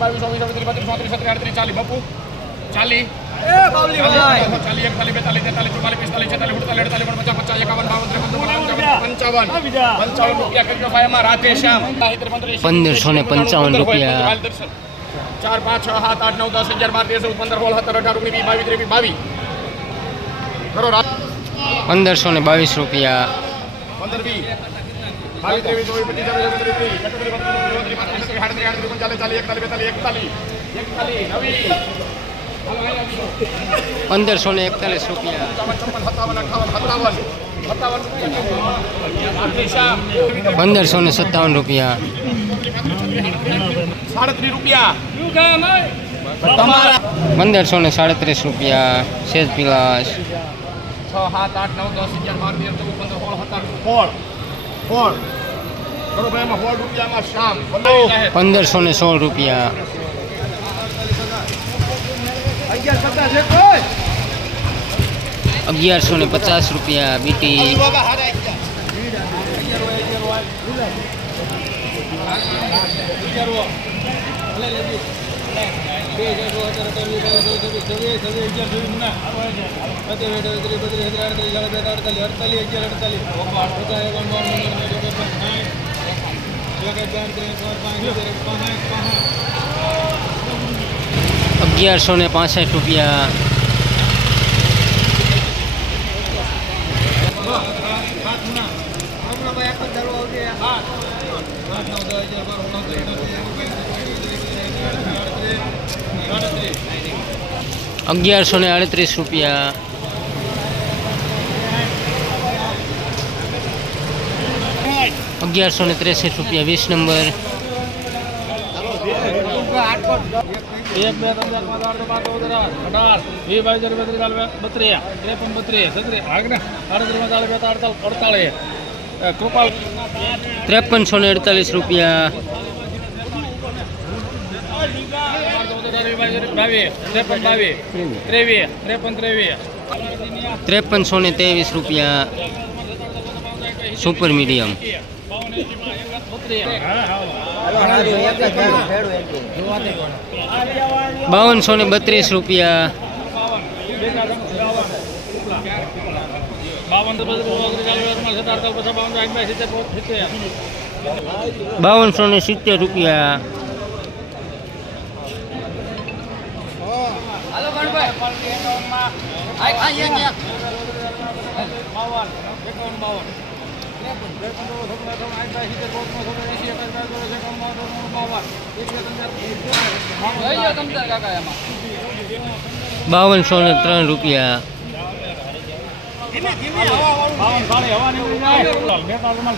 બાવીસ ચોવીસ ચોવીસ બત્રીસ ચોત્રીસ છત્રીસ આડત્રીસ ચાલીસ બાપુ. ચાલી ચાલી એકતાલીસ બેતાલીસ તેતાલીસ ચુમ્માલીસ પિસ્તાલીસ છેતાલીસ ઉડતાલીસ અડતાલીસ ઓગણપચાસ પચાસ એકાવન બાવન પંચાવન પંચાવન. રૂપિયા કરજો ભાઈ એમાં રાધે શ્યામ પંદરસો ને પંચાવન રૂપિયા. ચાર પાંચ છ સાત આઠ નવ દસ અગિયાર બાર તેર ચૌદ પંદર સોળ સત્તર અઢાર ઓગણીસ વીસ બાવીસ ત્રેવીસ બાવીસ. રાત પંદરસો ને બાવીસ રૂપિયા. પંદર વીસ. બાવીસ ત્રેવીસ ચોવીસ પચીસ છવ્વીસ સત્તર ત્રીસ એકત્રીસ બત્રીસ પાંત્રીસ આડત્રીસ આડત્રીસ ઓગણચાલીસ ચાલીસ એકતાલીસ બેતાલીસ એકતાલીસ એકતાલીસ નવી પંદરસો ને એકતાલીસ રૂપિયા. સત્તાવન અઠાવન સત્તાવન પંદરસો ને સત્તાવન રૂપિયા. સાડત્રીસ રૂપિયા. તમારા પંદરસો ને સાડત્રીસ રૂપિયા સેજ પિલાસ છ સાત આઠ નવ દસ અગિયાર બાર તેર ચૌદ પંદર સોળ સત્તર સોળ. શામ પંદરસો ને સોળ રૂપિયા. અગિયાર અગિયારસો ને પચાસ રૂપિયા બીટી. અગિયારસો ને પાસઠ રૂપિયા. અગિયારસો ને અડત્રીસ રૂપિયા અગિયારસો ને ત્રેસઠ રૂપિયા વીસ નંબર એક બે ત્રણ ચાર પાંચ આઠ નવ પાંચ ચૌદ અઢાર અઢાર વીસ બાવીસ ત્રેવીસ બત્રીસ ચાલીસ બત્રીસ ત્રેપન બત્રીસ છત્રીસ આગળ આડત્રીસ ચાલીસ બેતા અડતાલીસ અડતાલીસ એ કૃપાલ ત્રેપનસો ને ત્રેવીસ રૂપિયા સુપર મીડિયમ બાવનસો ને બત્રીસ રૂપિયા બાવનસો ને સિત્તેર રૂપિયા બાવનસો ને ત્રણ રૂપિયા બાવન સાડી હવાની ઉડી જાય બેતાલીસમાં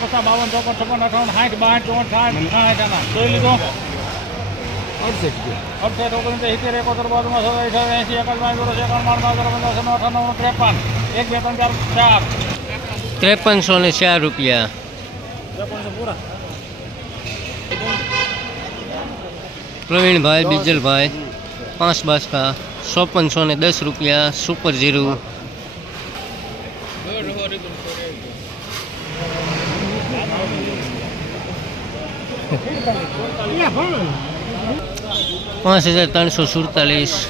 પચાસ બાવન ચોપન છપ્પન અઠાવન સાઠ બાઠ ચોસઠ સાઠ લીધો અડસઠ ઓગણીસ સિત્તેર એકોતેર બાજુમાં સત્તર અઠાવીસ એંસી એકાદ છે વર્ષ એકાવન બાર બાર પંદર સોળ અઠાવન ત્રેપન. એક બે ત્રણ ચાર ચાર. ત્રેપનસો ને ચાર રૂપિયા. ત્રેપનસો પૂરા. પ્રવીણભાઈ બીજલભાઈ પાંચ બાસકા ચોપનસો ને દસ રૂપિયા સુપર જીરું. Vamos a hacer tan susurtales.